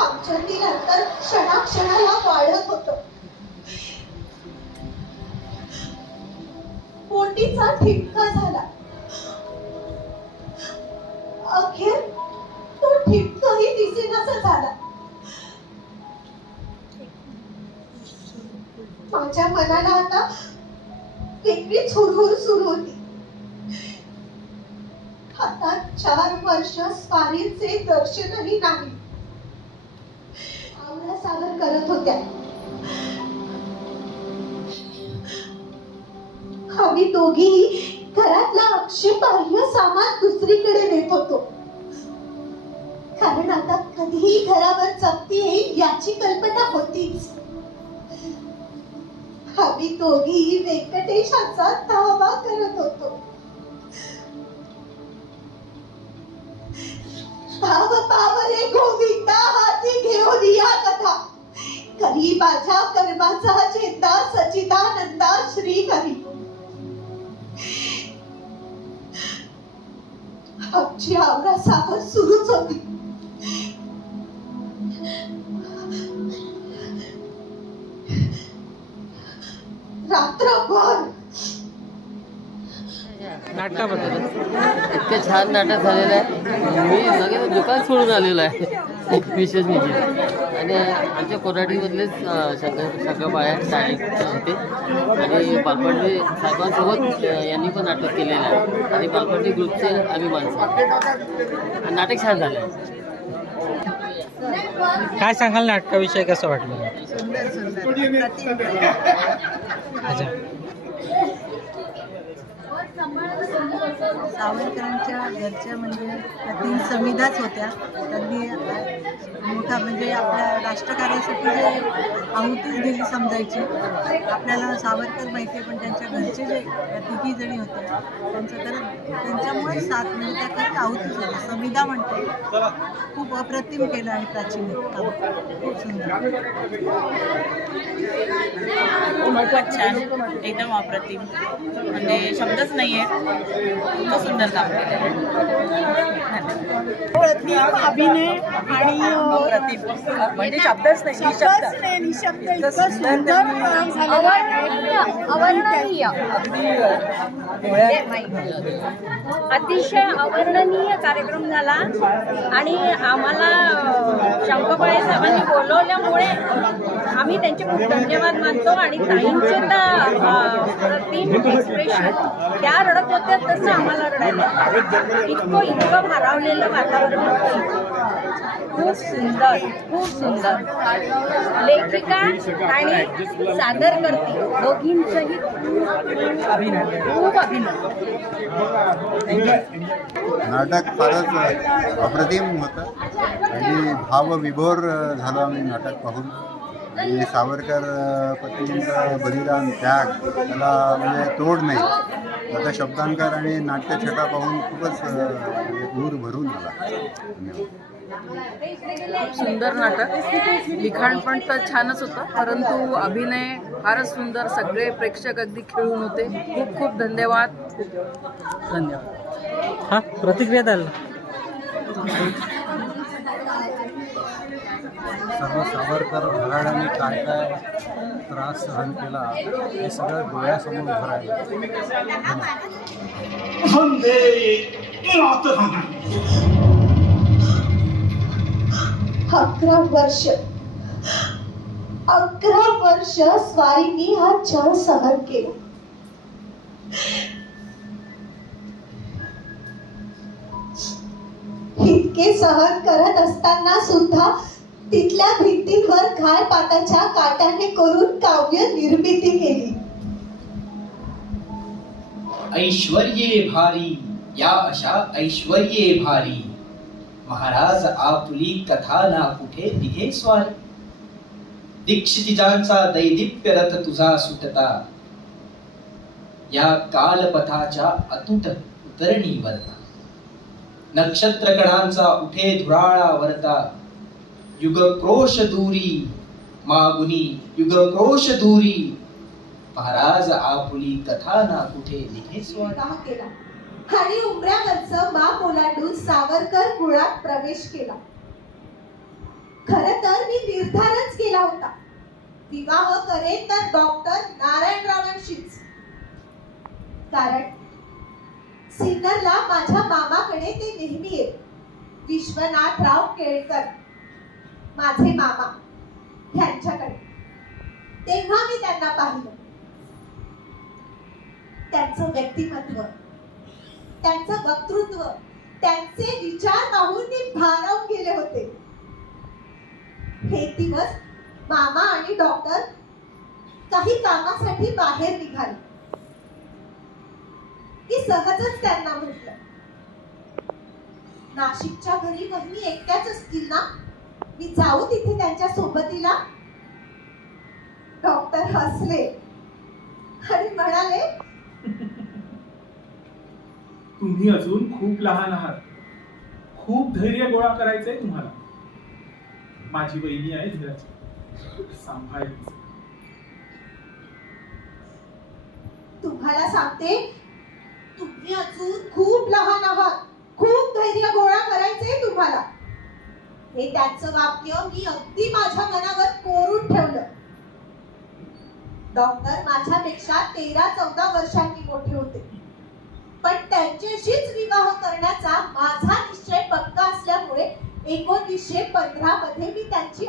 आमच्यातील अंतर क्षणाक्षणाला वाढत होत. पोटीचा ठिपका झाला. अखेर तो ठिपकाही दिसेनासा झाला. माझ्या मनाला आता वेगळीच हुरहुर सुरू होती. आता 4 वर्ष स्वारीचे दर्शनही नाही. आवळा सादर करत होत्या. आम्ही दोघीही घरातला अक्षयबाह्य सामान दुसरीकडे नेत होतो. कारण आता कधीही घरावर जप्ती येईल याची कल्पना होतीच. आम्ही दोघीही व्यंकटेशाचा धावा करत होतो. भाव पाव रे गोविंदा हाती घेऊन या कथा. करी माझ्या कर्माचा चेता सचिदानंदा श्री हरी. आमची आवरा सावर सुरूच होती. रात्रभर नाटकाबद्दल इतकं छान नाटक झालेलं आहे. मी लगेच दुकान सोडून आलेलो आहे विशेष म्हणजे. आणि आमच्या कोराडीमधलेच शंकरबाळ्या नाटक होते आणि बालपंडी साहेबांसोबत यांनी पण नाटक केलेलं आहे. आणि बालपंडी ग्रुपचे आम्ही माणसं. नाटक छान झालं आहे. काय सांगाल नाटकाविषयी, कसं वाटलं? अच्छा. सावरकरांच्या घरच्या म्हणजे त्यातील समिधाच होत्या. त्यांनी मोठा म्हणजे आपल्या राष्ट्रकार्यासाठी जे आहुतीच दिली समजायची. आपल्याला सावरकर माहिती आहे, पण त्यांच्या घरचे जे तिघी जणी होत्या त्यांच्यामुळे साथ म्हणजे त्या खरंच आहुतीच होत्या. समिधा म्हणते खूप अप्रतिम केलं आणि प्राचीन काम खूप सुंदर. खूपच छान, एकदम अप्रतिम, म्हणजे शब्दच नाही आहे. खूप सुंदर काम केलं. अभिनय आणि म्हणजे शब्दच नाही, निशब्द इतकं सुंदर अवर्णनीय, अतिशय अवर्णनीय कार्यक्रम झाला. आणि आम्हाला शंकरबाळे साहेबांनी बोलवल्यामुळे आम्ही त्यांचे खूप धन्यवाद मानतो. आणि ताईंचे तर प्रतिम एक्सप्रेशन, त्या रडत होत्या तसं आम्हाला रडायला. इतकं भारावलेलं वातावरण होतं. खूप सुंदर, खूप सुंदर. लेखिका आणि सादरकर्ती दोघींचंही खूप अभिनय. नाटक फारच अप्रतिम होतं आणि भावविभोर झालो आम्ही नाटक पाहून. आणि सावरकर पत्नींचं बलिदान, त्याग, त्याला म्हणजे तोड नाही. आता शब्दांकर आणि नाट्यछटा पाहून खूपच दूर भरून आला. खूप सुंदर नाटक. लिखाण पण तर छानच होतं, परंतु अभिनय फारच सुंदर. सगळे प्रेक्षक अगदी खेळून होते. खूप खूप धन्यवाद. धन्यवाद. हां, प्रतिक्रिया द्याल? सर्व सावरकर घराण्याने काय काय त्रास सहन केला हे सगळं डोळ्यासमोर उभं राहिलं. 11 वर्ष स्वारीनी हा छळ सहन केला. इतके सहन करत असताना सुद्धा तिथल्या भिंतींवर घायपाताच्या काट्याने करून काव्य निर्मिती केली. ऐश्वर्ये भारी, या अशा ऐश्वर्ये भारी, महाराज आपुली कथा ना कुठे निघे स्वारी. दीक्षितिजांचा दैदिप्य रथ तुझा सुटता, या कालपथाच्या अतुट उतरणी वरता. नक्षत्र कणांचा उठे धुराळा वरता, युग क्रोश दूरी मागुनी युग क्रोश दूरी, महाराज आपुली कथा ना कुठे निघे स्वारी. आणि उमऱ्यावरचं माप ओलांडून सावरकर कुळात प्रवेश केला. खरं तर मी निर्धारच केला होता, विवाह करेन तर डॉक्टर नारायणरावांशीच. कारण सिन्नरला माझ्या मामाकडे ते नेहमी येत. विश्वनाथराव केळकर माझे मामा, त्यांच्याकडे. तेव्हा मी त्यांना पाहिलं. त्यांचं व्यक्तिमत्व, त्यांचं वक्तृत्व, त्यांचे विचार पाहून मी भारावून गेले होते. हे दिवस मामा आणि डॉक्टर काही कामासाठी बाहेर निघाले. मी सहजच त्यांना म्हटलं, नाशिकच्या घरी वहिनी एकट्याच असतील ना, मी जाऊ तिथे त्यांच्या सोबतीला. डॉक्टर हसले आणि म्हणाले, तुम्ही अजून खूप लहान आहात, खूप धैर्य गोळा करायचंय तुम्हाला. माझी वहिनी आहे धीराची, सांभाळायची. तुम्हाला सांगते, तुम्ही अजून खूप लहान आहात, खूप धैर्य गोळा करायचंय तुम्हाला. हे त्यांचं वाक्य मी अगदी माझ्या मनावर कोरून ठेवलं. डॉक्टर माझ्यापेक्षा 13-14 वर्षांनी मोठे होते, पण त्यांच्याशीच विवाह करण्याचा माझा निश्चय पक्का असल्यामुळे 1915 मध्ये मी त्यांची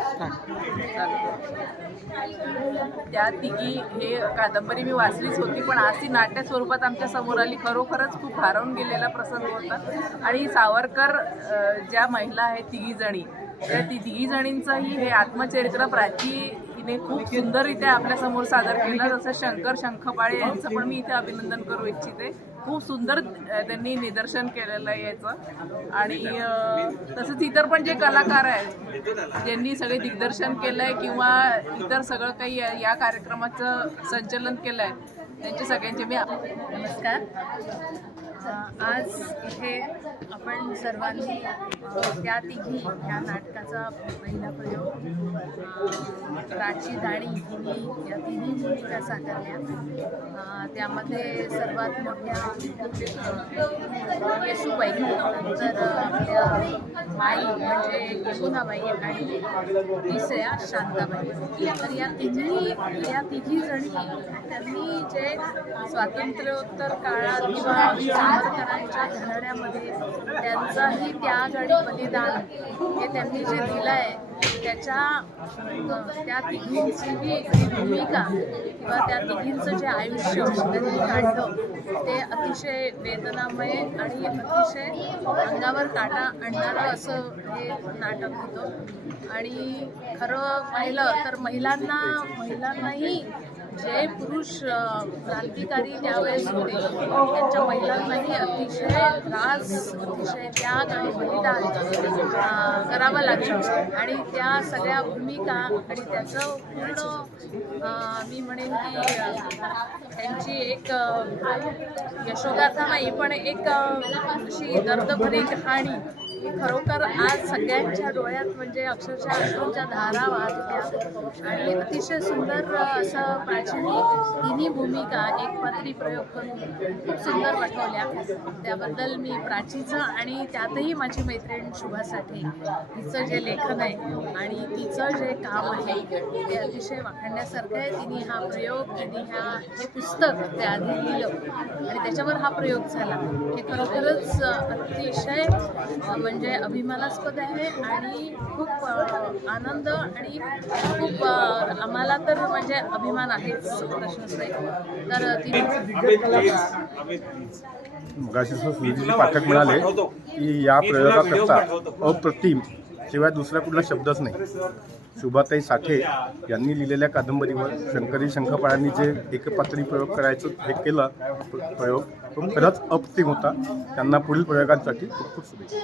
त्या तिघी हे कादंबरी मी वाचलीच होती, पण आज ती नाट्य स्वरूपात आमच्या समोर आली. खरोखरच खूप भारावून गेलेला प्रसंग होता. आणि सावरकर ज्या महिला आहेत तिघी जणी, त्या तिघी जणींचंही हे आत्मचरित्र प्राची हिने खूप सुंदररित्या आपल्या समोर सादर केलं. जसं शंकर शंखपाळे यांचं पण मी इथे अभिनंदन करू इच्छिते. खूप सुंदर त्यांनी निदर्शन केलेलं आहे याचं. आणि तसंच इतर पण जे कलाकार आहेत ज्यांनी सगळे दिग्दर्शन केलंय किंवा इतर सगळं काही या कार्यक्रमाचं संचलन केलंय, त्यांचे सगळ्यांचे मी नमस्कार. आज इथे आपण सर्वांनी त्या तिघी ह्या नाटकाचा पहिला प्रयोग प्राची दाणी हिने या तिन्ही भूमिका साकारल्या. त्यामध्ये सर्वात मोठ्या येसूबाई, नंतर आपल्या माई म्हणजे यमुनाबाई आणि तिसऱ्या शांताबाई. तर या तिघी जणी त्यांनी जे स्वातंत्र्योत्तर काळात किंवा करांच्या घराण्यामध्ये त्यांचाही त्याग आणि बलिदान हे त्यांनी जे दिलं आहे, त्या तिघींचीही जी भूमिका किंवा त्या तिघींचं जे आयुष्य त्यांनी काढलं ते अतिशय वेदनामय आणि अतिशय अंगावर काटा आणणारं असं हे नाटक होतं. आणि खरं पाहिलं तर महिलांनाही जे पुरुष क्रांतिकारी त्यावेळेस होते त्यांच्या महिलांनाही अतिशय त्रास, अतिशय त्याग आणि बलिदान करावं लागलं. आणि त्या सगळ्या भूमिका आणि त्याचं पूर्ण मी म्हणेन की त्यांची एक यशोगाथा नाही पण एक अशी दर्दभरी कहाणी खरोखर आज सगळ्यांच्या डोळ्यात म्हणजे अक्षरशः अश्रूंच्या धारा वाहत होत्या. आणि अतिशय सुंदर असं प्राचीनी तिन्ही भूमिका एकपात्री प्रयोग करून खूप सुंदर वाटवल्या. त्याबद्दल मी प्राचीचं आणि त्यातही माझी मैत्रीण शुभा साठे तिचं जे लेखन आहे आणि तिचं जे काम आहे ते अतिशय वाखाणण्यासारखं आहे. तिने हा प्रयोग, हे पुस्तक ते आधी लिहिलं आणि त्याच्यावर हा प्रयोग झाला. हे खरोखरच अतिशय म्हणजे अभिमानास्पद आहे आणि खूप आनंद आणि खूप आम्हाला तर म्हणजे अभिमान आहेच, प्रश्नच नाही. तर मगाशी सुनीलजी पाठक म्हणाले की या प्रयोगाकरता अप्रतिम शिवाय दुसरा कुठला शब्दच नाही. शुभाताई साठे यांनी लिहिलेल्या कादंबरीवर शंकरी शंखपाळांनी जे एकपात्री प्रयोग करायचं हे केलं प्रयोग तो खरंच अप्रतिम होता. त्यांना पुढील प्रयोगांसाठी खूप खूप शुभेच्छा.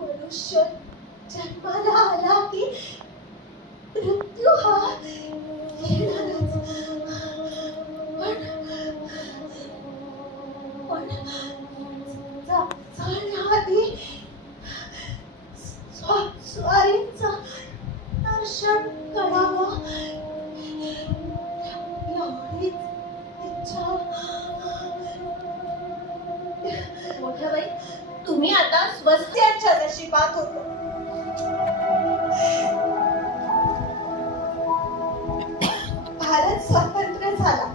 मनुष्य जन्माला आला की मृत्यू हा येणारच. तुम्ही आता स्वस्त्यांच्या नशिबात होतो. भारत स्वतंत्र झाला.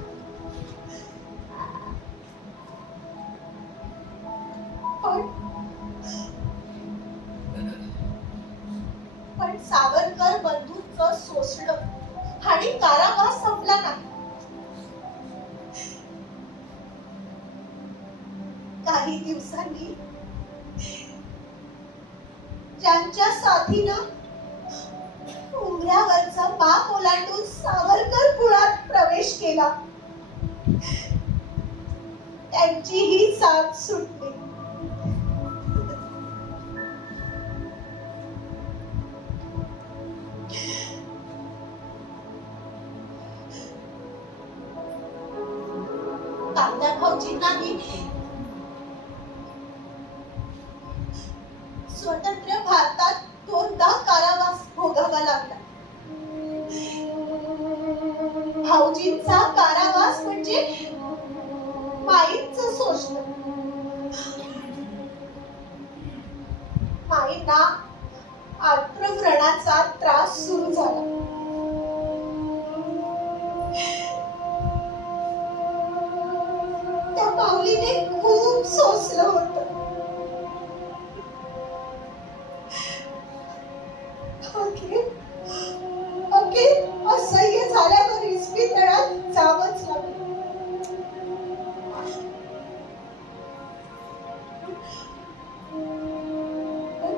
पण सावरकर बंधूंचं शोषण आणि कारावास संपला नाही. काही दिवसांनी ज्यांच्या साथीनं उमऱ्यावरचा बाप ओलांडून सावरकर कुळात प्रवेश केला त्यांची ही साथ सुटली. तात्या भाऊजींनाही स्वतंत्र भारतात 2दा कारावास भोगावा लागला. भाऊजींचा कारावास म्हणजे माईंचं शोषण. माईंना आर्तव्रणाचा त्रास सुरू झाला. त्या माऊलीने खूप सोसलं होतं. असह्य झाल्यावर इस्पितळात जावंच लागलं.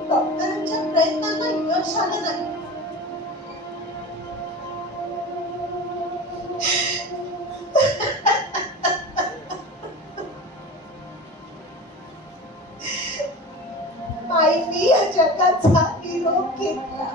डॉक्टरांच्या प्रयत्नांना यश आलं नाही. माईंनी या जगाचा निरोप घेतला.